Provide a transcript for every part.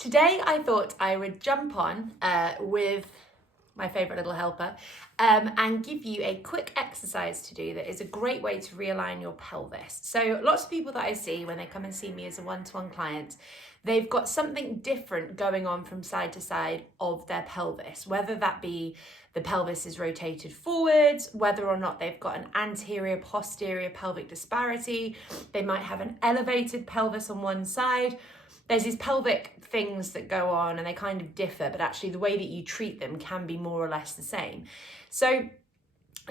Today I thought I would jump on with my favourite little helper and give you a quick exercise to do that is a great way to realign your pelvis. So lots of people that I see when they come and see me as a one-to-one client, they've got something different going on from side to side of their pelvis, whether that be the pelvis is rotated forwards, whether or not they've got an anterior posterior pelvic disparity, they might have an elevated pelvis on one side. There's these pelvic things that go on and they kind of differ, but actually the way that you treat them can be more or less the same. So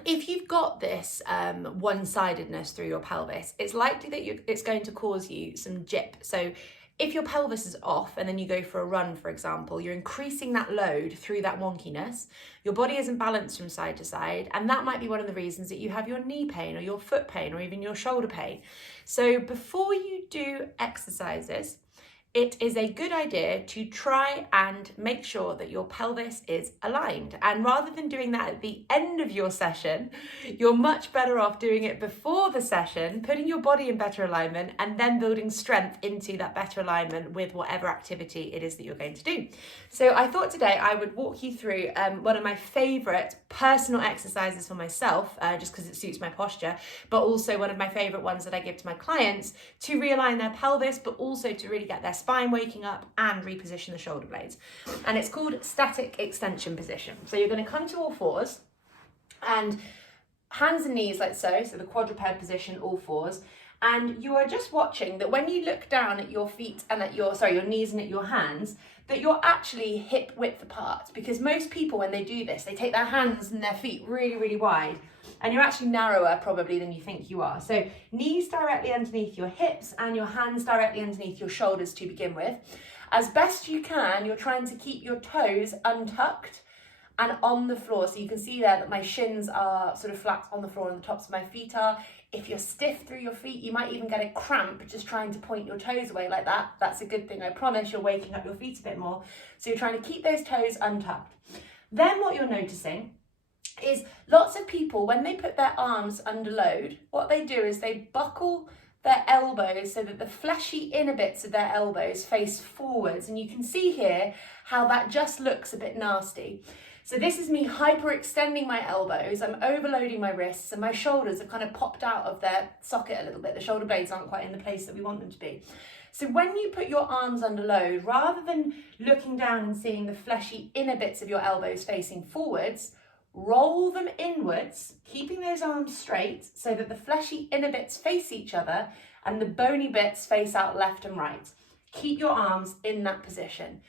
if you've got this one-sidedness through your pelvis, it's likely that it's going to cause you some jip. So if your pelvis is off and then you go for a run, for example, you're increasing that load through that wonkiness. Your body isn't balanced from side to side, and that might be one of the reasons that you have your knee pain or your foot pain or even your shoulder pain. So before you do exercises, it is a good idea to try and make sure that your pelvis is aligned. And rather than doing that at the end of your session, you're much better off doing it before the session, putting your body in better alignment, and then building strength into that better alignment with whatever activity it is that you're going to do. So I thought today I would walk you through one of my favorite personal exercises for myself, just because it suits my posture, but also one of my favorite ones that I give to my clients to realign their pelvis, but also to really get their spine waking up and reposition the shoulder blades. And it's called static extension position. So you're going to come to all fours and hands and knees like so the quadruped position, all fours. And you are just watching that when you look down at your feet and at your knees and at your hands, that you're actually hip width apart. Because most people, when they do this, they take their hands and their feet really, really wide, and you're actually narrower probably than you think you are. So knees directly underneath your hips and your hands directly underneath your shoulders to begin with. As best you can, you're trying to keep your toes untucked and on the floor. So you can see there that my shins are sort of flat on the floor and the tops of my feet are. If you're stiff through your feet, you might even get a cramp just trying to point your toes away like that. That's a good thing. I promise you're waking up your feet a bit more. So you're trying to keep those toes untucked. Then what you're noticing is lots of people, when they put their arms under load, what they do is they buckle their elbows so that the fleshy inner bits of their elbows face forwards. And you can see here how that just looks a bit nasty. So this is me hyperextending my elbows, I'm overloading my wrists, and my shoulders have kind of popped out of their socket a little bit. The shoulder blades aren't quite in the place that we want them to be. So when you put your arms under load, rather than looking down and seeing the fleshy inner bits of your elbows facing forwards, roll them inwards, keeping those arms straight so that the fleshy inner bits face each other and the bony bits face out left and right. Keep your arms in that position.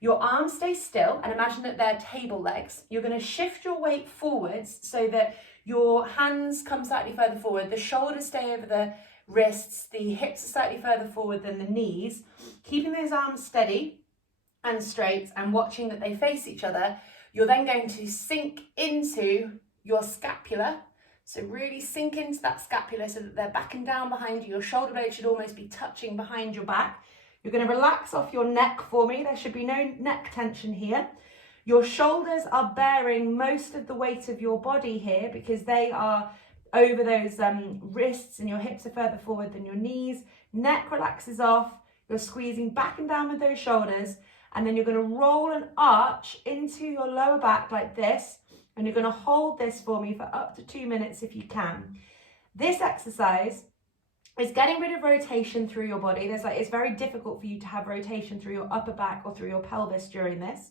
Your arms stay still and imagine that they're table legs. You're going to shift your weight forwards so that your hands come slightly further forward, the shoulders stay over the wrists, the hips are slightly further forward than the knees. Keeping those arms steady and straight and watching that they face each other, you're then going to sink into your scapula. So really sink into that scapula so that they're back and down behind you. Your shoulder blade should almost be touching behind your back. You're going to relax off your neck for me. There should be no neck tension here. Your shoulders are bearing most of the weight of your body here because they are over those wrists, and your hips are further forward than your knees. Neck relaxes off. You're squeezing back and down with those shoulders. And then you're going to roll an arch into your lower back like this. And you're going to hold this for me for up to 2 minutes if you can. This exercise is getting rid of rotation through your body. It's very difficult for you to have rotation through your upper back or through your pelvis during this.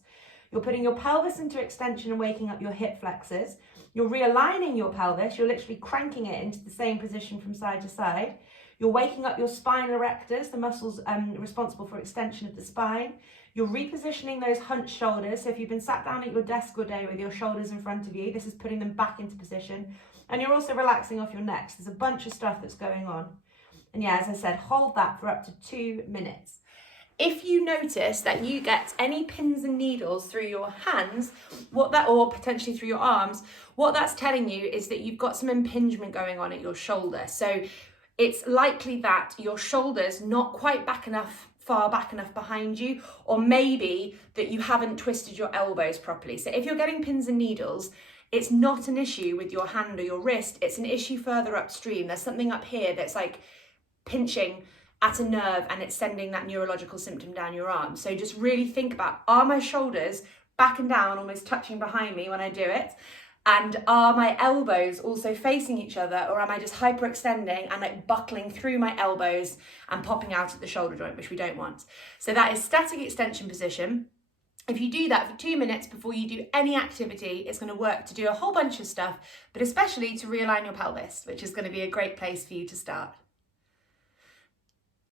You're putting your pelvis into extension and waking up your hip flexors. You're realigning your pelvis. You're literally cranking it into the same position from side to side. You're waking up your spine erectors, the muscles responsible for extension of the spine. You're repositioning those hunched shoulders. So if you've been sat down at your desk all day with your shoulders in front of you, this is putting them back into position. And you're also relaxing off your neck. So there's a bunch of stuff that's going on. And yeah, as I said, hold that for up to 2 minutes. If you notice that you get any pins and needles through your hands, or potentially through your arms, what that's telling you is that you've got some impingement going on at your shoulder. So it's likely that your shoulder's not quite far back enough behind you, or maybe that you haven't twisted your elbows properly. So if you're getting pins and needles, it's not an issue with your hand or your wrist, it's an issue further upstream. There's something up here that's like pinching at a nerve and it's sending that neurological symptom down your arm. So just really think about, are my shoulders back and down, almost touching behind me when I do it? And are my elbows also facing each other, or am I just hyperextending and like buckling through my elbows and popping out at the shoulder joint, which we don't want? So that is static extension position. If you do that for 2 minutes before you do any activity, it's going to work to do a whole bunch of stuff, but especially to realign your pelvis, which is going to be a great place for you to start.